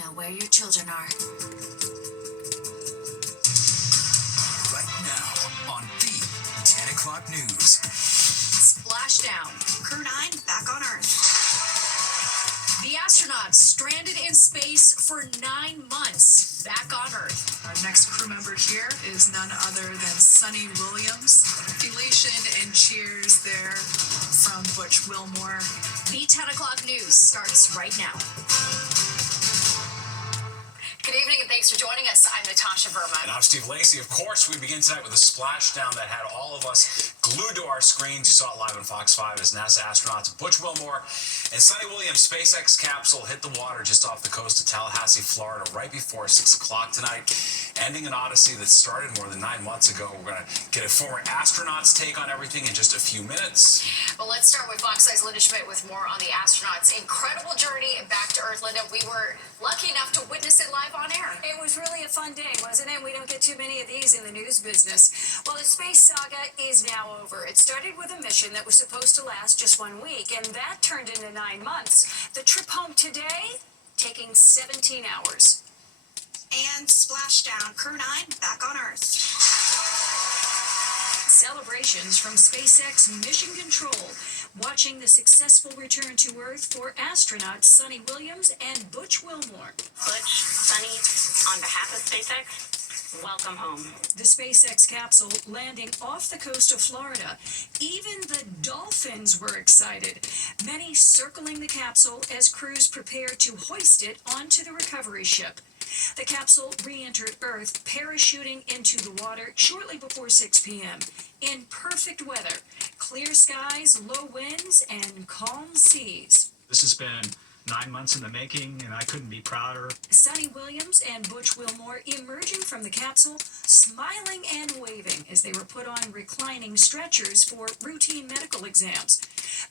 know where your children are. Right now on the 10 o'clock news. Splashdown. Crew 9 back on Earth. The astronauts stranded in space for 9 months back on Earth. Our next crew member here is none other than Sunny Williams. Elation and cheers there from Butch Wilmore. The 10 o'clock news starts right now. Good evening and thanks for joining us. I'm Natasha Verma. And I'm Steve Lacey. Of course, we begin tonight with a splashdown that had all of us glued to our screens. You saw it live on Fox 5 as NASA astronauts Butch Wilmore and Sunny Williams' SpaceX capsule hit the water just off the coast of Tallahassee, Florida, right before 6 o'clock tonight, ending an odyssey that started more than 9 months ago. We're going to get a former astronaut's take on everything in just a few minutes. Well, let's start with Fox 5's Linda Schmidt with more on the astronauts' incredible journey back to Earth. Linda, we were lucky enough to witness it live on air. It was really a fun day, wasn't it? We don't get too many of these in the news business. Well, the space saga is now over. It started with a mission that was supposed to last just 1 week, and that turned into 9 months. The trip home today, taking 17 hours. And splashdown. Crew 9 back on Earth. Celebrations from SpaceX Mission Control, watching the successful return to Earth for astronauts Sunny Williams and Butch Wilmore. Butch, Sunny, on behalf of SpaceX, welcome home. The SpaceX capsule landing off the coast of Florida. Even the dolphins were excited, many circling the capsule as crews prepared to hoist it onto the recovery ship. The capsule re-entered Earth, parachuting into the water shortly before 6 p.m. in perfect weather, clear skies, low winds, and calm seas. This has been 9 months in the making, and I couldn't be prouder. Sunny Williams and Butch Wilmore emerging from the capsule, smiling and waving as they were put on reclining stretchers for routine medical exams.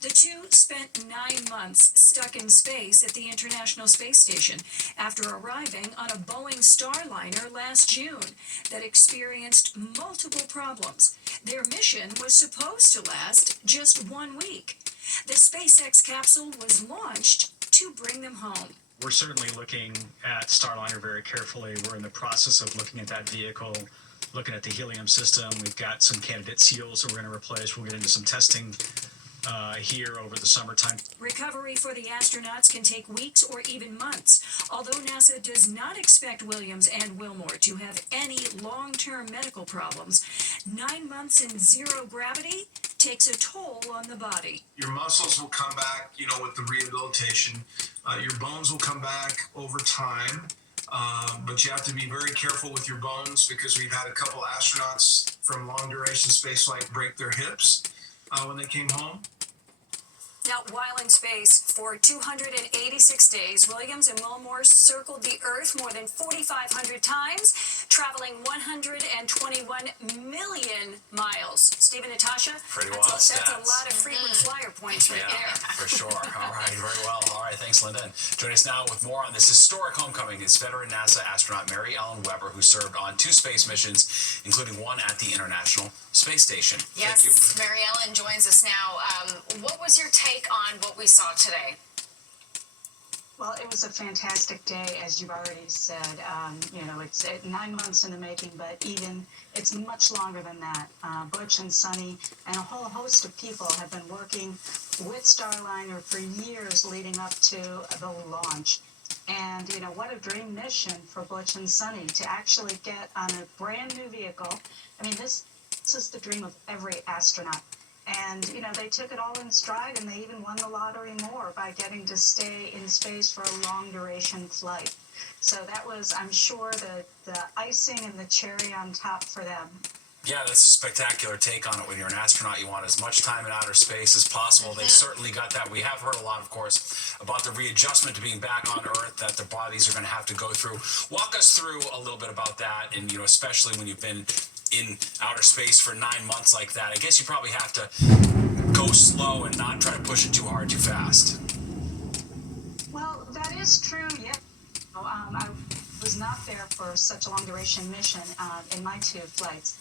The two spent 9 months stuck in space at the International Space Station after arriving on a Boeing Starliner last June that experienced multiple problems. Their mission was supposed to last just 1 week. The SpaceX capsule was launched to bring them home. We're certainly looking at Starliner very carefully. We're in the process of looking at that vehicle, looking at the helium system. We've got some candidate seals that we're going to replace. We'll get into some testing here over the summertime. Recovery for the astronauts can take weeks or even months, although NASA does not expect Williams and Wilmore to have any long-term medical problems. 9 months in zero gravity takes a toll on the body. Your muscles will come back, with the rehabilitation. Your bones will come back over time, but you have to be very careful with your bones because we've had a couple astronauts from long-duration spaceflight break their hips when they came home. Now, while in space for 286 days, Williams and Wilmore circled the Earth more than 4,500 times, traveling 121 million miles. Steve and Natasha, Pretty wild that's stats. a lot of frequent flyer points right there. For sure. All right, very well. All right, thanks, Linda. And joining us now with more on this historic homecoming is veteran NASA astronaut Mary Ellen Weber, who served on 2 space missions, including one at the International Space Station. Yes, Thank you. Mary Ellen joins us now. What was your take on what we saw today? Well, it was a fantastic day, as you've already said. It's 9 months in the making, but even it's much longer than that. Butch and Sunny and a whole host of people have been working with Starliner for years leading up to the launch. And, what a dream mission for Butch and Sunny to actually get on a brand new vehicle. I mean, this is the dream of every astronaut. And, they took it all in stride, and they even won the lottery more by getting to stay in space for a long-duration flight. So that was, I'm sure, the icing and the cherry on top for them. Yeah, that's a spectacular take on it. When you're an astronaut, you want as much time in outer space as possible. They certainly got that. We have heard a lot, of course, about the readjustment to being back on Earth that the bodies are going to have to go through. Walk us through a little bit about that, and, especially when you've been in outer space for 9 months like that. I guess you probably have to go slow and not try to push it too hard, too fast. Well, that is true, yeah. I was not there for such a long duration mission in my 2 flights.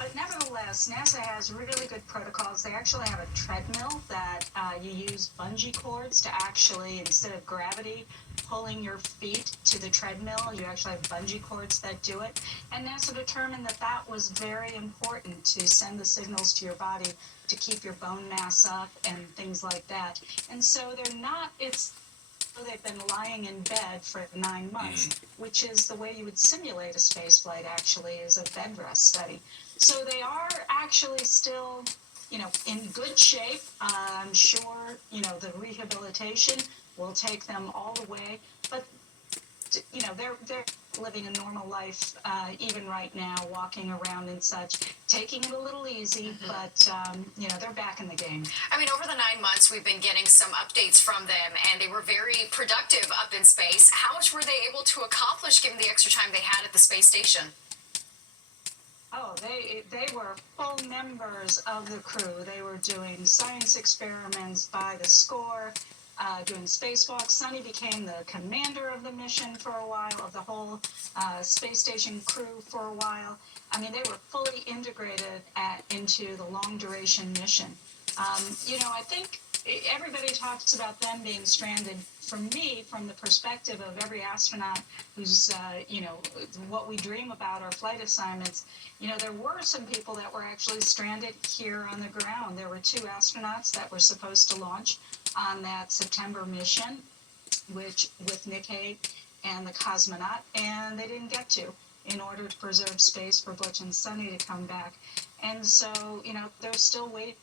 But nevertheless, NASA has really good protocols. They actually have a treadmill that you use bungee cords to actually, instead of gravity pulling your feet to the treadmill, you actually have bungee cords that do it. And NASA determined that that was very important to send the signals to your body to keep your bone mass up and things like that. And so they've been lying in bed for 9 months, which is the way you would simulate a space flight, actually, is a bed rest study. So they are actually still, in good shape. I'm sure, the rehabilitation will take them all the way. But, they're living a normal life, even right now, walking around and such, taking it a little easy, but, they're back in the game. I mean, over the 9 months, we've been getting some updates from them, and they were very productive up in space. How much were they able to accomplish given the extra time they had at the space station? Oh, they were full members of the crew. They were doing science experiments by the score, doing spacewalks. Sunny became the commander of the mission for a while, of the whole space station crew for a while. I mean, they were fully integrated into the long duration mission. I think everybody talks about them being stranded. For me, from the perspective of every astronaut who's, what we dream about, our flight assignments, there were some people that were actually stranded here on the ground. There were 2 astronauts that were supposed to launch on that September mission, with Nick Hague and the cosmonaut, and they didn't get to, in order to preserve space for Butch and Sunny to come back. And so, they're still waiting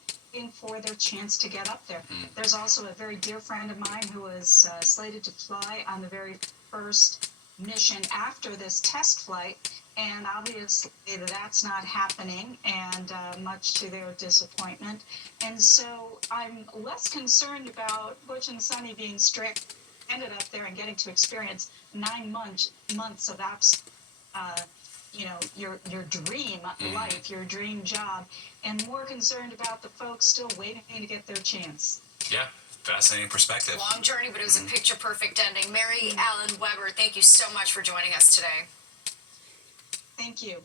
for their chance to get up there. There's also a very dear friend of mine who was slated to fly on the very first mission after this test flight, and obviously that's not happening, and much to their disappointment. And so I'm less concerned about Butch and Sunny being stranded up there and getting to experience 9 months of your dream life, your dream job, and more concerned about the folks still waiting to get their chance. Yeah, fascinating perspective. Long journey, but it was a picture-perfect ending. Mary Ellen Weber, thank you so much for joining us today. Thank you.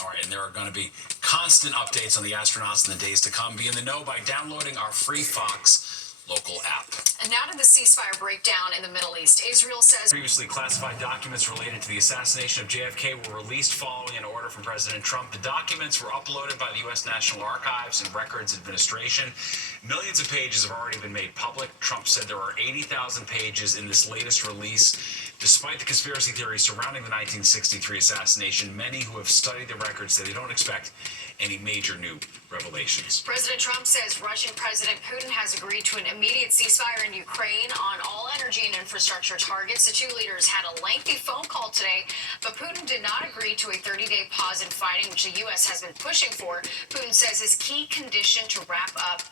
All right, and there are going to be constant updates on the astronauts in the days to come. Be in the know by downloading our free Fox local app. And now to the ceasefire breakdown in the Middle East. Israel says Previously classified documents related to the assassination of JFK were released following an order from President Trump. The documents were uploaded by the U.S. National Archives and Records Administration. Millions of pages have already been made public. Trump said there are 80,000 pages in this latest release. Despite the conspiracy theories surrounding the 1963 assassination, many who have studied the records say they don't expect any major new revelations. President Trump says Russian President Putin has agreed to an immediate ceasefire in Ukraine on all energy and infrastructure targets. The 2 leaders had a lengthy phone call today, but Putin did not agree to a 30-day pause in fighting, which the U.S. has been pushing for. Putin says his key condition to wrap up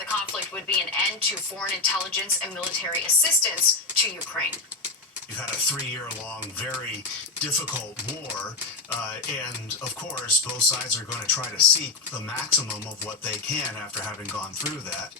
the conflict would be an end to foreign intelligence and military assistance to Ukraine. You've had a 3-year-long, very difficult war, and of course, both sides are going to try to seek the maximum of what they can after having gone through that.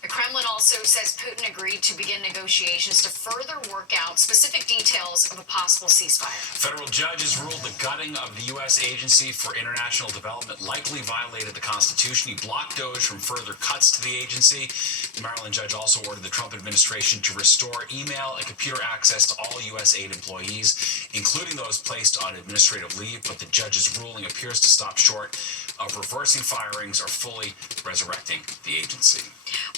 The Kremlin also says Putin agreed to begin negotiations to further work out specific details of a possible ceasefire. Federal judges ruled the gutting of the U.S. Agency for International Development likely violated the Constitution. He blocked DOGE from further cuts to the agency. The Maryland judge also ordered the Trump administration to restore email and computer access to all U.S. aid employees, including those placed on administrative leave, but the judge's ruling appears to stop short of reversing firings or fully resurrecting the agency.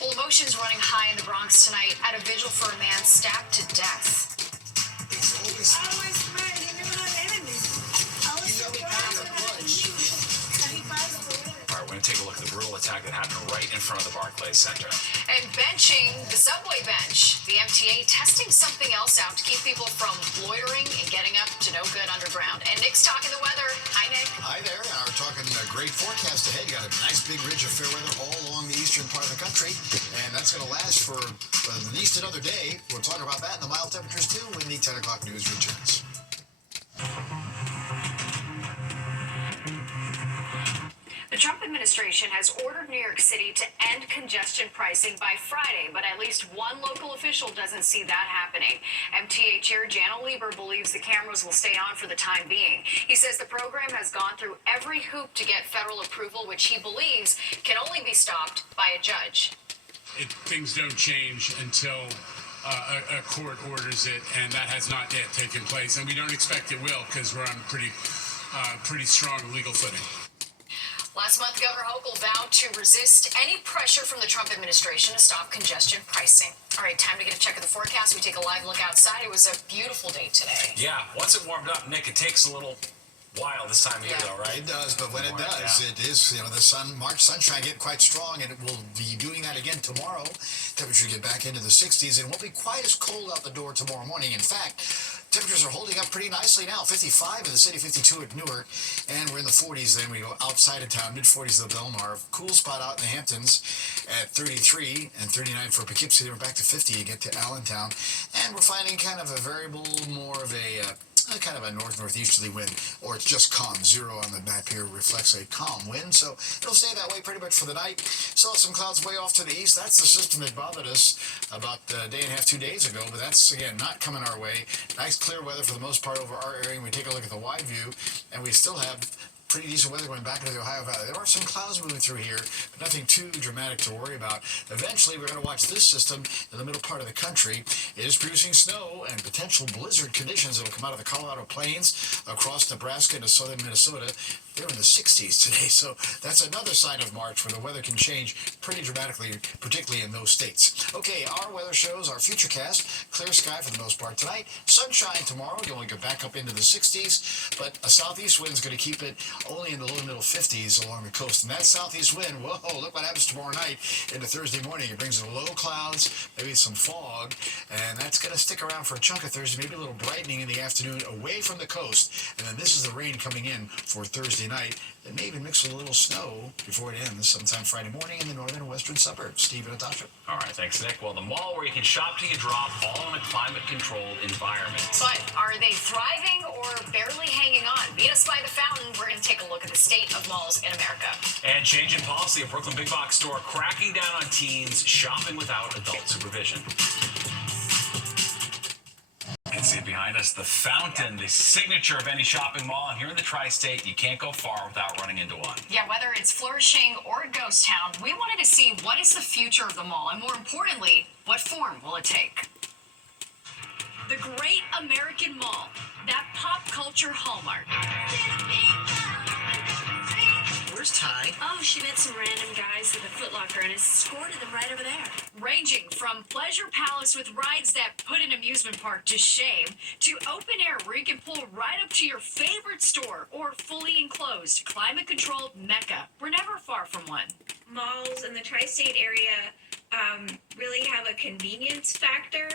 Well, emotions running high in the Bronx tonight at a vigil for a man stabbed to death. All right, we're going to take a look at the brutal attack that happened right in front of the Barclays Center. And benching the subway bench. The MTA testing something else out to keep people from loitering and getting up to no good underground. And Nick's talking the weather. Hi, Nick. Hi there. We're talking a great forecast ahead. You got a nice big ridge of fair weather all along the eastern part of the country, and that's going to last for at least another day. We'll talk about that and the mild temperatures too when the 10 o'clock news returns. The Trump administration administration has ordered New York City to end congestion pricing by Friday, but at least one local official doesn't see that happening. MTA Chair Janno Lieber believes the cameras will stay on for the time being. He says the program has gone through every hoop to get federal approval, which he believes can only be stopped by a judge. Things don't change until a court orders it, and that has not yet taken place, and we don't expect it will because we're on pretty strong legal footing. Last month, Governor Hochul vowed to resist any pressure from the Trump administration to stop congestion pricing. All right, time to get a check of the forecast. We take a live look outside. It was a beautiful day today. Yeah, once it warmed up, Nick, it takes a little while this time of year, though, right? It does, but when it does, it is, the March sunshine get quite strong, and it will be doing that again tomorrow. Temperature get back into the 60s, and it won't be quite as cold out the door tomorrow morning. In fact, temperatures are holding up pretty nicely now. 55 in the city, 52 at Newark, and we're in the 40s. Then we go outside of town, mid-40s at Belmar. Cool spot out in the Hamptons at 33 and 39 for Poughkeepsie. Then we're back to 50. You get to Allentown, and we're finding kind of a variable, more of a kind of a northeasterly wind, or it's just calm. Zero on the map here reflects a calm wind, so it'll stay that way pretty much for the night. Saw some clouds way off to the east. That's the system that bothered us about a day and a half, 2 days ago, but that's, again, not coming our way. Nice clear weather for the most part over our area, and we take a look at the wide view, and we still have pretty decent weather going back into the Ohio Valley. There are some clouds moving through here, but nothing too dramatic to worry about. Eventually, we're going to watch this system in the middle part of the country. It is producing snow and potential blizzard conditions that will come out of the Colorado Plains across Nebraska into southern Minnesota. They're in the 60s today, so that's another sign of March where the weather can change pretty dramatically, particularly in those states. Okay, our weather shows our futurecast. Clear sky for the most part tonight. Sunshine tomorrow. You'll only get back up into the 60s, but a southeast wind is going to keep it only in the low to middle 50s along the coast. And that southeast wind, whoa, look what happens tomorrow night into Thursday morning. It brings in low clouds, maybe some fog, and that's going to stick around for a chunk of Thursday, maybe a little brightening in the afternoon away from the coast. And then this is the rain coming in for Thursday night. It may even mix with a little snow before it ends sometime Friday morning in the northern and western suburbs. Steve and Natasha. All right, thanks, Nick. Well, the mall where you can shop till you drop, all in a climate-controlled environment. But are they thriving or barely hanging on? Meet us by the fountain. We're going to take a look at the state of malls in America. And changing policy, a Brooklyn big box store cracking down on teens shopping without adult supervision. You can see it behind us, the fountain, the signature of any shopping mall. And here in the tri-state, you can't go far without running into one. Yeah, whether it's flourishing or a ghost town, we wanted to see what is the future of the mall, and more importantly, what form will it take? The Great American Mall, that pop culture hallmark. Where's Ty? Oh, she met some random guys at the Foot Locker and escorted them right over there. Ranging from Pleasure Palace with rides that put an amusement park to shame, to open air where you can pull right up to your favorite store, or fully enclosed, climate-controlled mecca. We're never far from one. Malls in the tri-state area really have a convenience factor.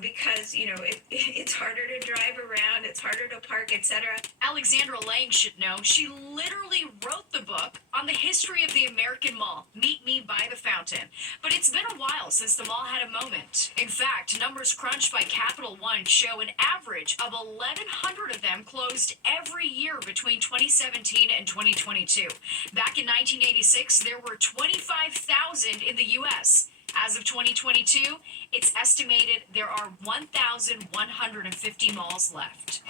Because, it's harder to drive around, it's harder to park, etc. Alexandra Lang should know. She literally wrote the book on the history of the American Mall, Meet Me by the Fountain. But it's been a while since the mall had a moment. In fact, numbers crunched by Capital One show an average of 1,100 of them closed every year between 2017 and 2022. Back in 1986, there were 25,000 in the U.S. As of 2022, it's estimated there are 1,150 malls left.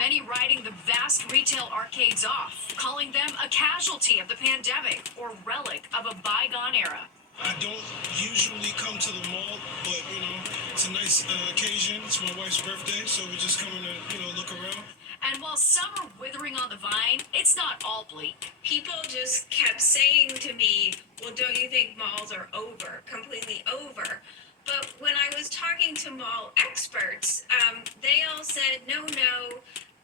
Many writing the vast retail arcades off, calling them a casualty of the pandemic or relic of a bygone era. I don't usually come to the mall, but, it's a nice occasion. It's my wife's birthday, so we're just coming to, look around. And while some are withering on the vine, it's not all bleak. People just kept saying to me, well, don't you think malls are over, completely over? But when I was talking to mall experts, they all said, no,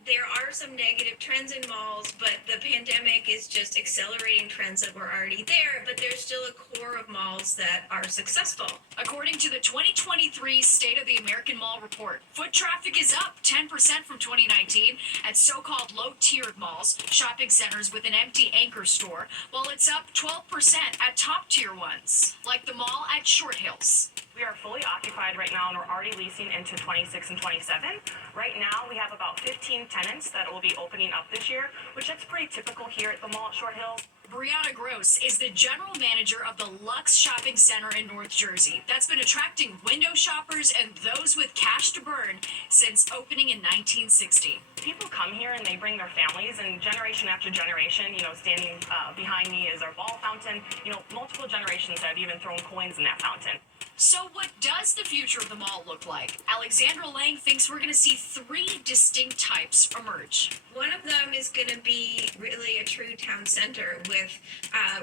there are some negative trends in malls, but the pandemic is just accelerating trends that were already there, but there's still a core of malls that are successful. According to the 2023 State of the American Mall report, foot traffic is up 10% from 2019 at so-called low-tiered malls, shopping centers with an empty anchor store, while it's up 12% at top-tier ones, like the mall at Short Hills. We are fully occupied right now, and we're already leasing into 26 and 27. Right now, we have about 15 tenants that will be opening up this year, which that's pretty typical here at the mall at Short Hills. Brianna Gross is the general manager of the Lux Shopping Center in North Jersey. That's been attracting window shoppers and those with cash to burn since opening in 1960. People come here and they bring their families, and generation after generation, standing behind me is our ball fountain. Multiple generations have even thrown coins in that fountain. So what does the future of the mall look like? Alexandra Lang thinks we're going to see 3 distinct types emerge. One of them is going to be really a true town center with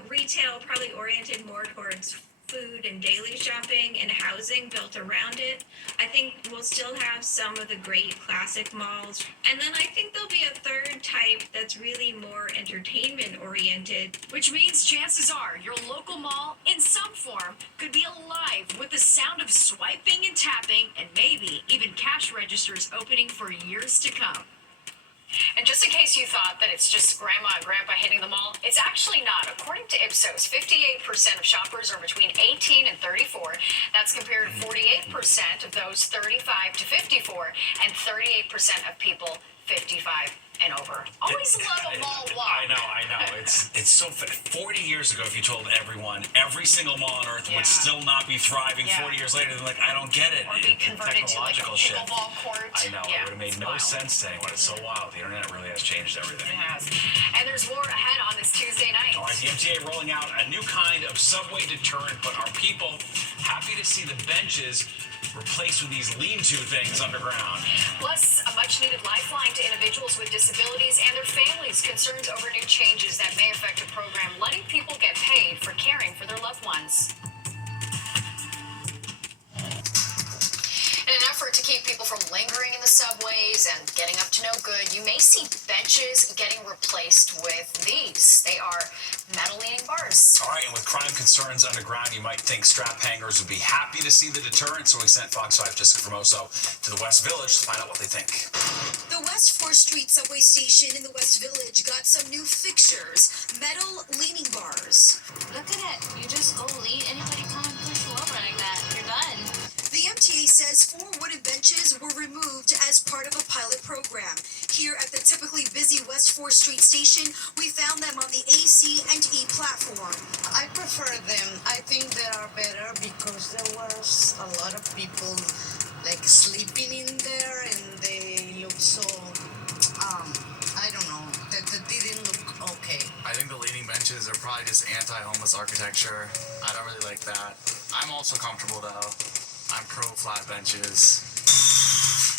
retail probably oriented more towards food and daily shopping and housing built around it. I think we'll still have some of the great classic malls. And then I think there'll be a third type that's really more entertainment oriented. Which means chances are your local mall, in some form, could be alive with the sound of swiping and tapping and maybe even cash registers opening for years to come. And just in case you thought that it's just grandma and grandpa hitting the mall, it's actually not. According to Ipsos, 58% of shoppers are between 18 and 34. That's compared to 48% of those 35 to 54 and 38% of people 55 and over. Always love a mall walk. I know. It's so 40 years ago, if you told everyone every single mall on earth would still not be thriving 40 years later, they're like, I don't get it. Or be converted to like a Technological shit. pickleball court. I know, it would have made no sense today. What is so wild? The internet really has changed everything. It has. And there's more ahead on this Tuesday night. All right, the MTA rolling out a new kind of subway deterrent, but are people happy to see the benches replaced with these lean-to things underground? Plus, a much-needed lifeline to individuals with disabilities and their families. Concerns over new changes that may affect a program letting people get paid for caring for their loved ones. In an effort to keep people from lingering in the subways and getting up to no good, you may see benches getting replaced with these. They are metal leaning bars. All right, and with crime concerns underground, you might think strap hangers would be happy to see the deterrent, so we sent Fox 5 Jessica Formoso to the West Village to find out what they think. The West 4th Street subway station in the West Village got some new fixtures, metal leaning bars. Look at it. You just go lean. Anybody come and push you over like that, you're done. The MTA says 4 wooden benches were removed as part of a pilot program. Here at the typically busy West 4th Street station, we found them on the AC and E platform. I prefer them. I think they are better because there was a lot of people like sleeping in there and they look so, I don't know, that didn't look okay. I think the leaning benches are probably just anti-homeless architecture. I don't really like that. I'm also comfortable though. I'm pro flat benches.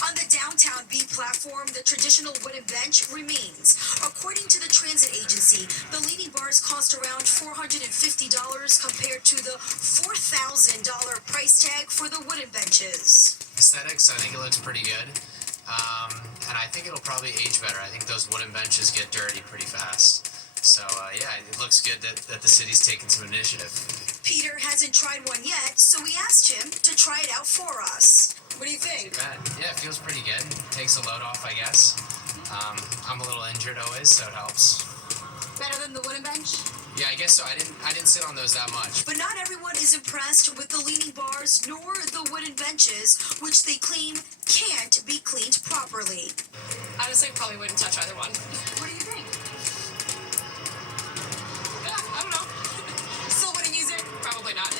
On the downtown B platform, the traditional wooden bench remains. According to the transit agency, the leaning bars cost around $450 compared to the $4,000 price tag for the wooden benches. Aesthetics, I think it looks pretty good. And I think it'll probably age better. I think those wooden benches get dirty pretty fast. So, yeah, it looks good that the city's taking some initiative. Peter hasn't tried one yet, so we asked him to try it out for us. What do you think? Yeah, it feels pretty good. Takes a load off, I guess. I'm a little injured always, so it helps. Better than the wooden bench? Yeah, I guess so. I didn't sit on those that much. But not everyone is impressed with the leaning bars nor the wooden benches, which they claim can't be cleaned properly. Honestly, probably wouldn't touch either one. What do you think? Yeah, I don't know. Still wouldn't use it? Probably not.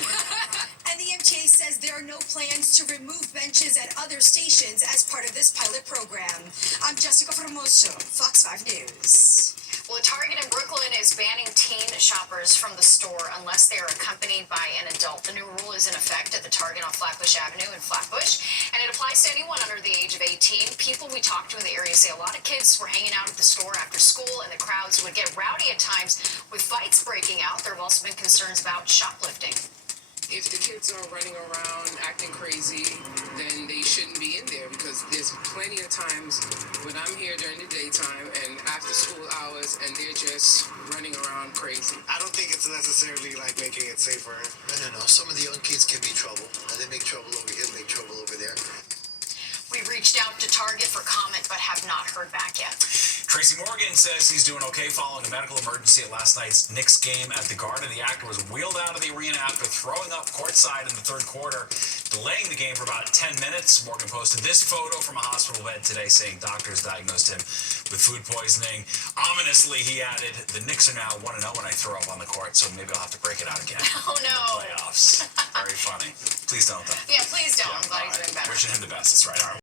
And the MTA says there are no plans to remove benches at other stations as part of this pilot program. I'm Jessica Formoso, Fox 5 News. Well, Target in Brooklyn is banning teen shoppers from the store unless they are accompanied by an adult. The new rule is in effect at the Target on Flatbush Avenue in Flatbush, and it applies to anyone under the age of 18. People we talked to in the area say a lot of kids were hanging out at the store after school, and the crowds would get rowdy at times with fights breaking out. There have also been concerns about shoplifting. If the kids are running around acting crazy, then they shouldn't be in there because there's plenty of times when I'm here during the daytime and after school hours and they're just running around crazy. I don't think it's necessarily like making it safer. I don't know. Some of the young kids can be trouble. They make trouble over here, make trouble over there. We reached out to Target for comment but have not heard back yet. Tracy Morgan says he's doing okay following a medical emergency at last night's Knicks game at the Garden. The actor was wheeled out of the arena after throwing up courtside in the third quarter, delaying the game for about 10 minutes. Morgan posted this photo from a hospital bed today saying doctors diagnosed him with food poisoning. Ominously, he added, the Knicks are now 1-0 when I throw up on the court, so maybe I'll have to break it out again. Oh In the no. playoffs. Very funny. Please don't, though. Yeah, please don't. I'm glad he's doing better. Wishing him the best. That's right. All right.